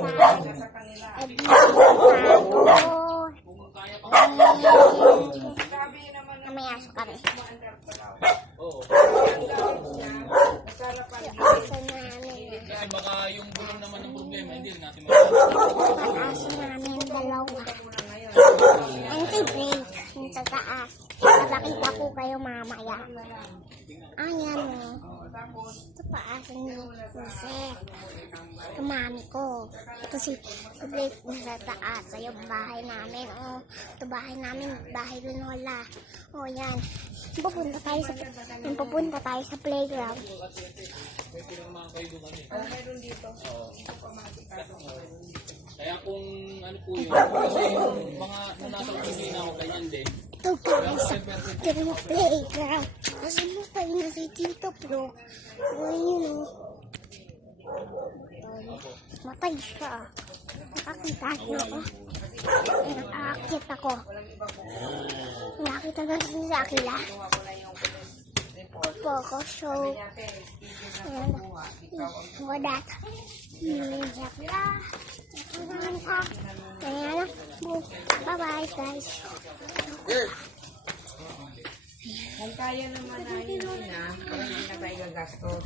sa kanila. Sabi naman na May aso kami. maandar pa daw. Oo. Ang gamit niya, masarapan din. Aso namin. Kasi baka yung gulong naman ng problema, hindi rin natin Ang aso namin, dalawa. Muna ngayon. Ang si Blake, yung sa taas. Papakita ko kayo mamaya. Ayan o. Tapos, Ito pa aso ni Jose. Ito mami ko. Ito si Blake yung sa taas. Sa yung bahay namin. O, ito bahay namin. Bahay Linola. O, yan. Pupunta tayo sa playground. may pinamahan kayo doon ano eh. meron dito. Kaya kung ano po yun, kasi yung mga nasa opisina ako ganyan din. Ito guys, ito yung playground. Kasi mo tayo na si Tito Pro. O, yun o. Matay siya. Nakakita niyo ako. Nakakakit ako. Nakakita na siya sa akila. Poco show. Ayan. Wadat. Yakla. Ayan. Bye-bye guys. Kung kaya naman na yun na, parang hindi na tayo gagastos.